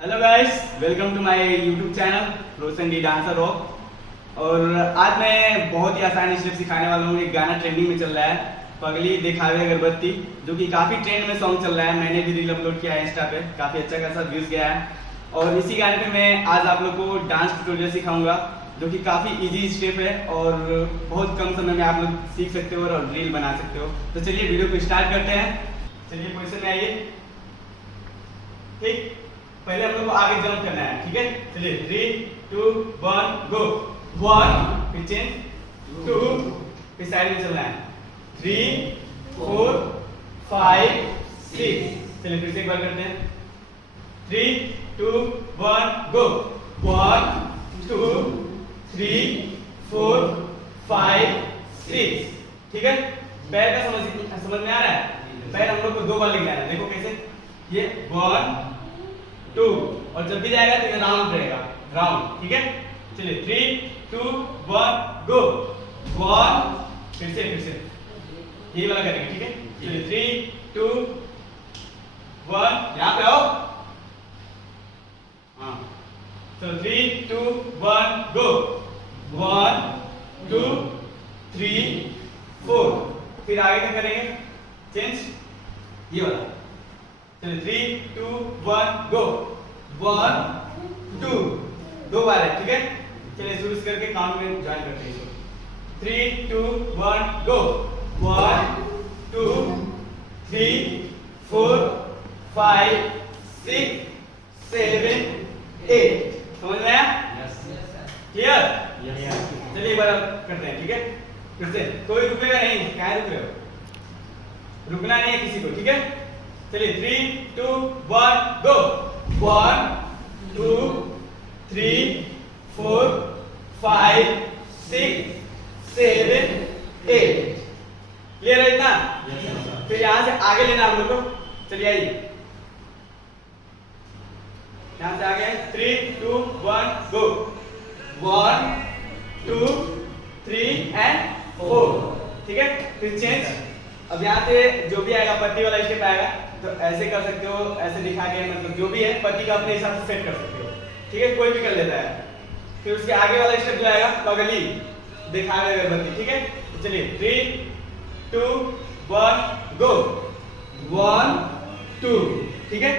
Hello guys, welcome to my YouTube channel Roshan the dancer rock. और आज मैं बहुत ही आसान स्टेप सिखाने वाला हूँ। एक गाना ट्रेंडिंग में चल रहा है, पगली दिखावे अगरबत्ती, जो कि काफी ट्रेंड में सॉन्ग चल रहा है। मैंने भी रील अपलोड किया है इंस्टा पे, काफी अच्छा खासा व्यूज गया है। और इसी गाने पे मैं आज आप लोग को डांस ट्यूटोरियल सिखाऊंगा, जो कि काफी इजी स्टेप है और बहुत कम समय में आप लोग सीख सकते हो और रील बना सकते हो। तो चलिए वीडियो को स्टार्ट करते हैं। चलिए पोजीशन में आइए। ठीक, पहले हम लोग को आगे जंप करना है। ठीक है, चलिए 3 2 1 गो। 1 फिर चेंज, 2 फिर साइड में चलना है, 3 4 5 6। चलिए फिर से एक बार करते हैं, 3 2 1 गो। 1 2 3 4 5 6। ठीक है, पैर का समझ में आ रहा है? पैर हम लोग को 2 बार लेके आना है। देखो कैसे, ये 1 2, और जब भी जाएगा तो ये राउंड रहेगा, राउंड। ठीक है, चलिए 3 2 1 गो। 1 फिर से यही वाला करेंगे। ठीक है, चलिए 3 2 1, यहाँ पे आओ। हाँ, तो 3 2 1 गो। 1 2 3 4। फिर आगे क्या करेंगे, चेंज, ये वाला। चलिए 3 2 1 गो। 1 2, 2 बार है। ठीक है, चलिए शुरू करके काउंट में ज्वाइन करते हैं इसको। 3 2 1 गो। 1 2 3 4 5 6 7 8। समझ में आया? क्लियर? चलिए एक बार करते हैं। ठीक है, फिर से कोई रुकेगा नहीं। क्या रुक रहे हो? रुकना नहीं है किसी को। ठीक है, चलिए 3 2 1 गो। 1 2 3 4 5 6 7 8। क्लियर है इतना? फिर यहां से आगे लेना हम लोग को। चलिए आइए, यहां से आगे 3 2 1 गो। 1 2 3 एंड 4। ठीक है, फिर चेंज। अब यहाँ से जो भी आएगा, पत्ती वाला स्टेप आएगा, तो ऐसे कर सकते हो, ऐसे दिखा के, मतलब जो भी है पत्ती का अपने हिसाब से सेट कर सकते हो। ठीक है, कोई भी कर लेता है। फिर उसके आगे वाला स्टेप जो आएगा, पगली दिखावे अगरबत्ती। ठीक है, तो चलिए 3 2 1 गो। 1 2। ठीक है,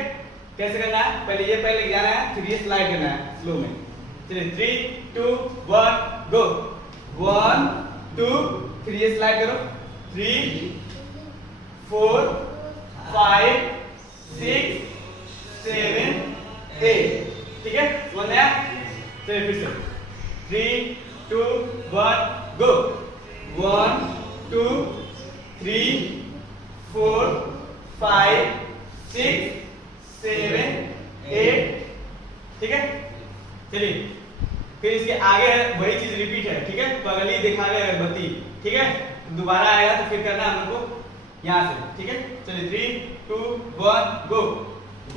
कैसे करना है, पहले ये पैर लेके जाना है, फिर ये स्लाइड करना है स्लो में। चलिए 3 2 1 गो। 1 2, फिर ये स्लाइड करो, 3 4 5 6 7 8। ठीक है, समझ में आया? चलिए फिर से 3 2 1 गो। 1 2 3 4 5 6 7 8। ठीक है, चलिए फिर इसके आगे है वही चीज रिपीट है। ठीक है, पगली दिखावे अगरबत्ती। ठीक है, दोबारा आएगा तो फिर करना है हम लोग को यहां से। ठीक है, चलिए 3 2 1 गो।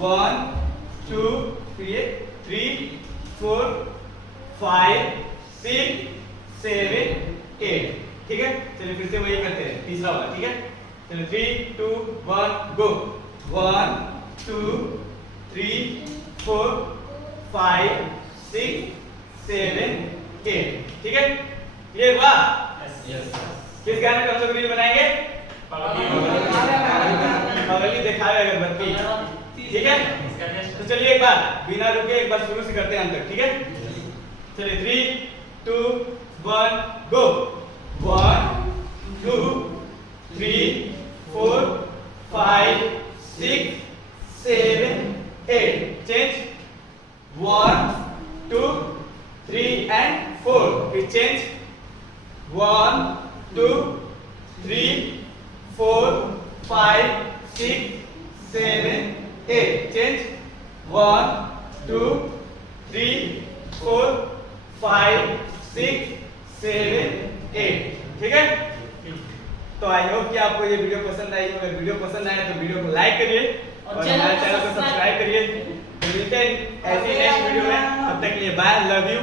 1 2, फिर ये 3 4 5 6 7 8। ठीक है, चलिए फिर से वही करते हैं, तीसरा वाला। ठीक है, चलिए 3 2 1 गो। 1 2 3 4 5 6 7 8। ठीक है, क्लियर हुआ? किस गाने पे हम लोग रील बनाएंगे? पगली दिखावे अगरबत्ती। ठीक है, तो चलिए एक बार बिना रुके एक बार शुरू से करते हैं हम तक। ठीक है, चलिए 3 2 1 गो। 1 2 3 4 5 6 7 8। Change, 1 2 3 and 4। फिर चेंज, 1 2 3 4 5 6 7 8। चेंज, 1 2 3 4 5 6 7 8। ठीक है, तो आई होप कि आपको ये वीडियो पसंद आई। अगर वीडियो पसंद आए तो वीडियो को लाइक करिए और हमारे चैनल को सब्सक्राइब करिए। तो मिलते हैं ऐसी नेक्स्ट वीडियो में, तब तक के लिए बाय, लव यू।